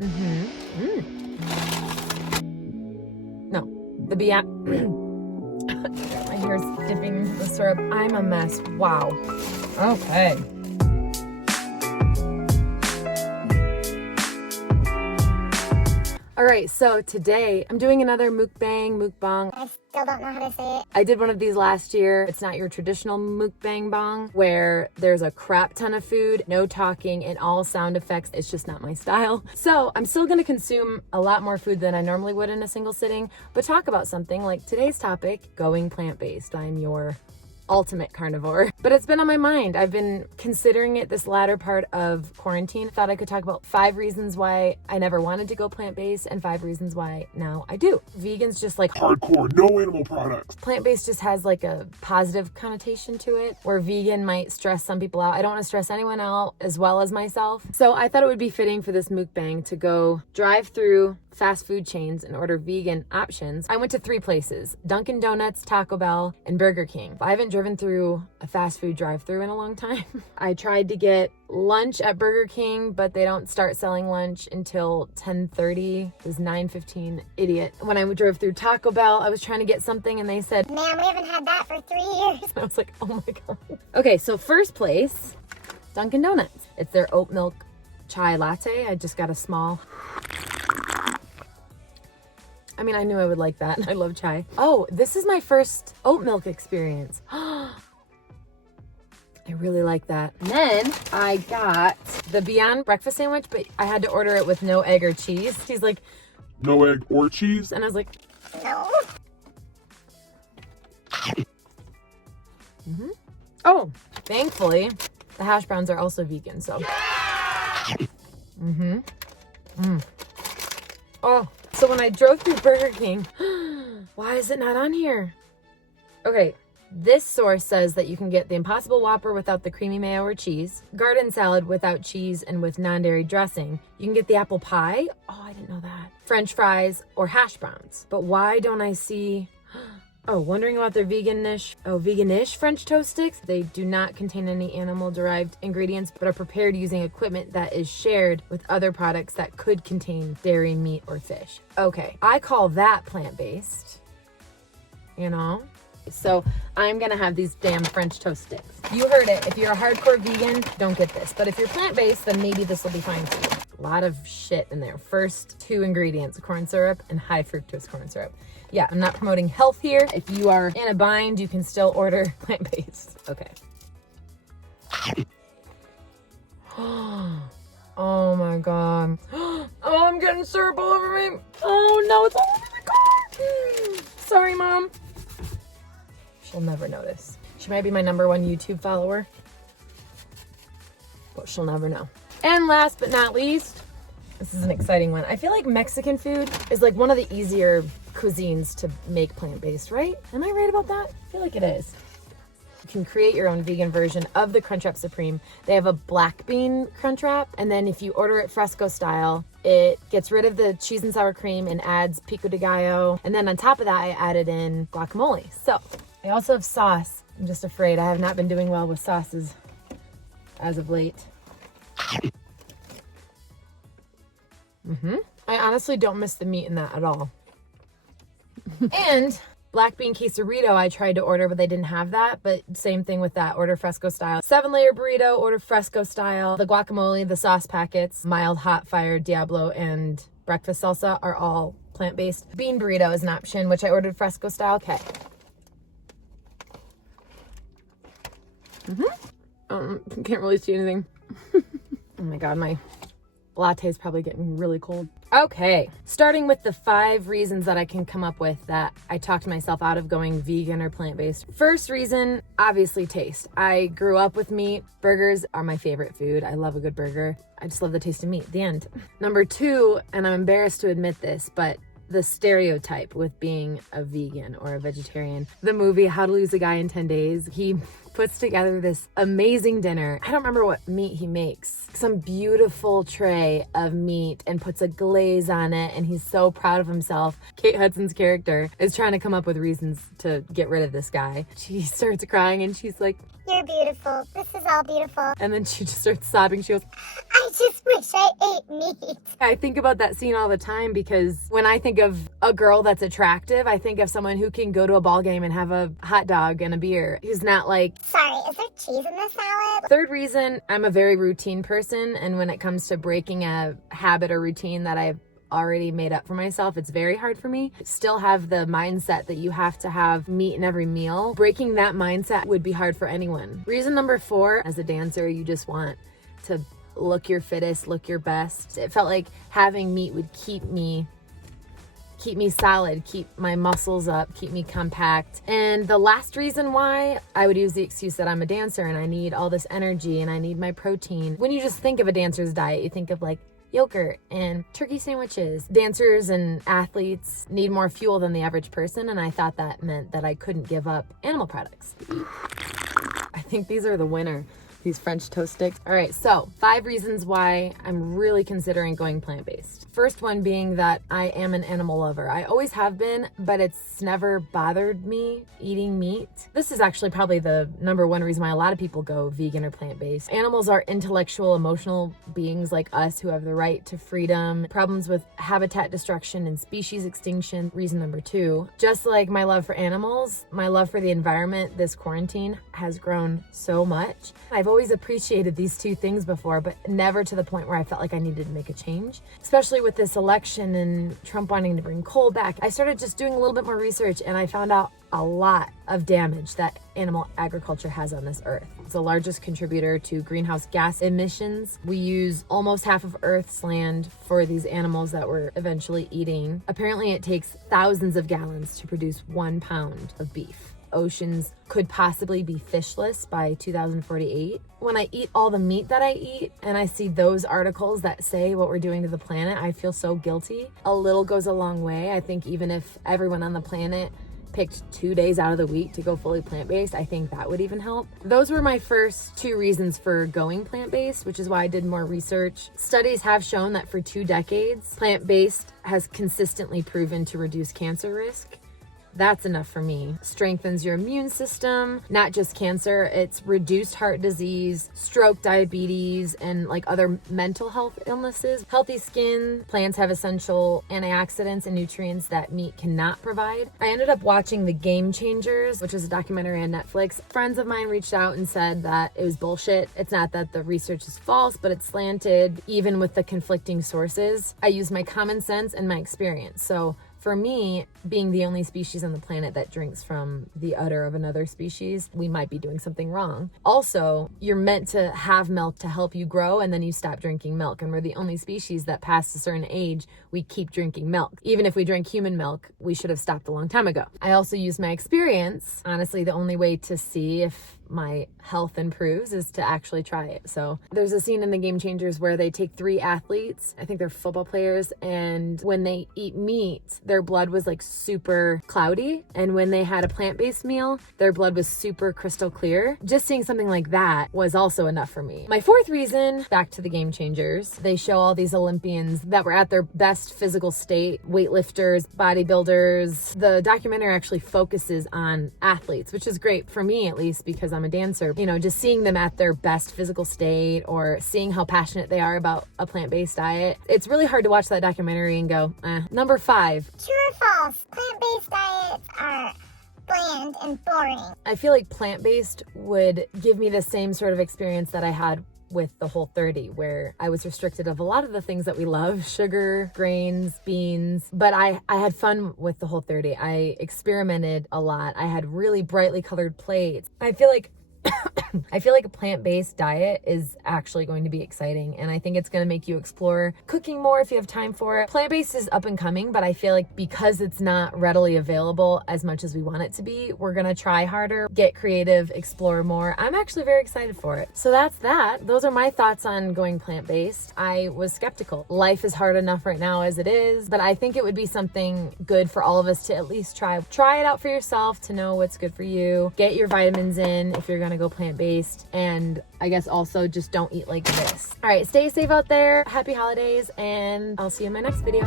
No, the Beyond. My hair's dipping into the syrup. I'm a mess. Wow. Okay. All right, so today I'm doing another mukbang. I still don't know how to say it. I did one of these last year. It's not your traditional mukbang bang where there's a crap ton of food, no talking, and all sound effects. It's just not my style. So I'm still gonna consume a lot more food than I normally would in a single sitting, but talk about something like today's topic, going plant-based. I'm your ultimate carnivore, but it's been on my mind. I've been considering it this latter part of quarantine. Thought I could talk about 5 reasons why I never wanted to go plant-based and 5 reasons why now I do. Vegan's just like hardcore, no animal products. Plant-based just has like a positive connotation to it, where vegan might stress some people out. I don't want to stress anyone out as well as myself. So I thought it would be fitting for this mukbang to go drive through fast food chains and order vegan options. I went to 3 places: Dunkin Donuts, Taco Bell, and Burger King. I haven't driven through a fast food drive-through in a long time. I tried to get lunch at Burger King, but they don't start selling lunch until 10:30. It was 9:15. Idiot. When I drove through Taco Bell, I was trying to get something and they said, "Ma'am, we haven't had that for 3 years." I was like, oh my God. Okay, so first place, Dunkin Donuts. It's their oat milk chai latte. I just got a small. I mean, I knew I would like that. I love chai. Oh, this is my first oat milk experience. I really like that. And then I got the Beyond breakfast sandwich, but I had to order it with no egg or cheese. He's like, no egg or cheese? and I was like, No. oh, thankfully, the Hashbrowns are also vegan, so. Oh, so when I drove through Burger King, why is it not on here? Okay, this source says that you can get the Impossible Whopper without the creamy mayo or cheese, garden salad without cheese and with non-dairy dressing. You can get the apple pie. Oh, I didn't know that. French fries or hash browns. But why don't I see... Oh, wondering about their veganish French toast sticks? They do not contain any animal-derived ingredients, but are prepared using equipment that is shared with other products that could contain dairy, meat, or fish. Okay, I call that plant-based, you know? So I'm gonna have these damn French toast sticks. You heard it. If you're a hardcore vegan, don't get this. But if you're plant-based, then maybe this will be fine for you. A lot of shit in there. First 2 ingredients, corn syrup and high fructose corn syrup. Yeah, I'm not promoting health here. If you are in a bind, you can still order plant-based. Okay. Oh my God. Oh, I'm getting syrup all over me. Oh no, it's all over my car. Sorry, Mom. She'll never notice. She might be my #1 YouTube follower, but she'll never know. And last but not least, this is an exciting one. I feel like Mexican food is like one of the easier cuisines to make plant-based, right? Am I right about that? I feel like it is. You can create your own vegan version of the Crunchwrap Supreme. They have a black bean Crunchwrap, and then if you order it fresco style, it gets rid of the cheese and sour cream and adds pico de gallo. And then on top of that, I added in guacamole. So I also have sauce. I'm just afraid I have not been doing well with sauces as of late. I honestly don't miss the meat in that at all. And black bean quesarito I tried to order, but they didn't have that. But same thing with that, order fresco style. 7-layer burrito, order fresco style. The guacamole, the sauce packets, mild hot fire, Diablo, and breakfast salsa are all plant-based. Bean burrito is an option, which I ordered fresco style. Okay. Can't really see anything. Oh my God, my latte is probably getting really cold. Okay, starting with the 5 reasons that I can come up with that I talked myself out of going vegan or plant-based. First reason, obviously taste. I grew up with meat. Burgers are my favorite food. I love a good burger. I just love the taste of meat. The end. #2, and I'm embarrassed to admit this, but the stereotype with being a vegan or a vegetarian. The movie How to Lose a Guy in 10 Days, he puts together this amazing dinner. I don't remember what meat he makes. Some beautiful tray of meat and puts a glaze on it, and he's so proud of himself. Kate Hudson's character is trying to come up with reasons to get rid of this guy. She starts crying and she's like, You're beautiful. This is all beautiful. And then she just starts sobbing. She goes, I just wish I ate meat. I think about that scene all the time because when I think of a girl that's attractive, I think of someone who can go to a ball game and have a hot dog and a beer. Who's not like... Sorry, is there cheese in the salad? Third reason, I'm a very routine person. And when it comes to breaking a habit or routine that I've already made up for myself, it's very hard for me. Still have the mindset that you have to have meat in every meal. Breaking that mindset would be hard for anyone. Reason number 4, as a dancer, you just want to look your fittest, look your best. It felt like having meat would keep me solid, keep my muscles up, keep me compact. And the last reason why, I would use the excuse that I'm a dancer and I need all this energy and I need my protein. When you just think of a dancer's diet, you think of like yogurt and turkey sandwiches. Dancers and athletes need more fuel than the average person, and I thought that meant that I couldn't give up animal products. I think these are the winner, these French toast sticks. All right, so 5 reasons why I'm really considering going plant-based. First one being that I am an animal lover. I always have been, but it's never bothered me eating meat. This is actually probably the number 1 reason why a lot of people go vegan or plant-based. Animals are intellectual, emotional beings like us who have the right to freedom. Problems with habitat destruction and species extinction. Reason number 2, just like my love for animals, my love for the environment this quarantine has grown so much. I've always appreciated these 2 things before, but never to the point where I felt like I needed to make a change, especially with this election and Trump wanting to bring coal back. I started just doing a little bit more research and I found out a lot of damage that animal agriculture has on this earth. It's the largest contributor to greenhouse gas emissions. We use almost half of Earth's land for these animals that we're eventually eating. Apparently it takes thousands of gallons to produce 1 pound of beef. Oceans could possibly be fishless by 2048. When I eat all the meat that I eat and I see those articles that say what we're doing to the planet, I feel so guilty. A little goes a long way. I think even if everyone on the planet picked 2 days out of the week to go fully plant-based, I think that would even help. Those were my first 2 reasons for going plant-based, which is why I did more research. Studies have shown that for 2 decades, plant-based has consistently proven to reduce cancer risk. That's enough for me. Strengthens your immune system, not just cancer, it's reduced heart disease, stroke, diabetes, and like other mental health illnesses. Healthy skin, plants have essential antioxidants and nutrients that meat cannot provide. I ended up watching The Game Changers, which is a documentary on Netflix. Friends of mine reached out and said that it was bullshit. It's not that the research is false, but it's slanted, even with the conflicting sources. I use my common sense and my experience. So for me, being the only species on the planet that drinks from the udder of another species, we might be doing something wrong. Also, you're meant to have milk to help you grow, and then you stop drinking milk. And we're the only species that past a certain age, we keep drinking milk. Even if we drink human milk, we should have stopped a long time ago. I also use my experience. Honestly, the only way to see if my health improves is to actually try it. So there's a scene in The Game Changers where they take 3 athletes, I think they're football players, and when they eat meat, their blood was like super cloudy, and when they had a plant-based meal, their blood was super crystal clear. Just seeing something like that was also enough for me. My 4th reason, back to The Game Changers, they show all these Olympians that were at their best physical state, weightlifters, bodybuilders. The documentary actually focuses on athletes, which is great for me, at least, because I'm a dancer. You know, just seeing them at their best physical state or seeing how passionate they are about a plant-based diet. It's really hard to watch that documentary and go, eh. Number 5. True or false? Plant-based diets are bland and boring. I feel like plant-based would give me the same sort of experience that I had with the Whole30, where I was restricted of a lot of the things that we love, sugar, grains, beans, but I had fun with the Whole30. I experimented a lot. I had really brightly colored plates. I feel like a plant-based diet is actually going to be exciting, and I think it's going to make you explore cooking more if you have time for it. Plant-based is up and coming, but I feel like because it's not readily available as much as we want it to be, we're going to try harder, get creative, explore more. I'm actually very excited for it. So that's that. Those are my thoughts on going plant-based. I was skeptical. Life is hard enough right now as it is, but I think it would be something good for all of us to at least try it out for yourself, to know what's good for you. Get your vitamins in if you're going to go plant-based, and I guess also just don't eat like this. All right, stay safe out there. Happy holidays, and I'll see you in my next video.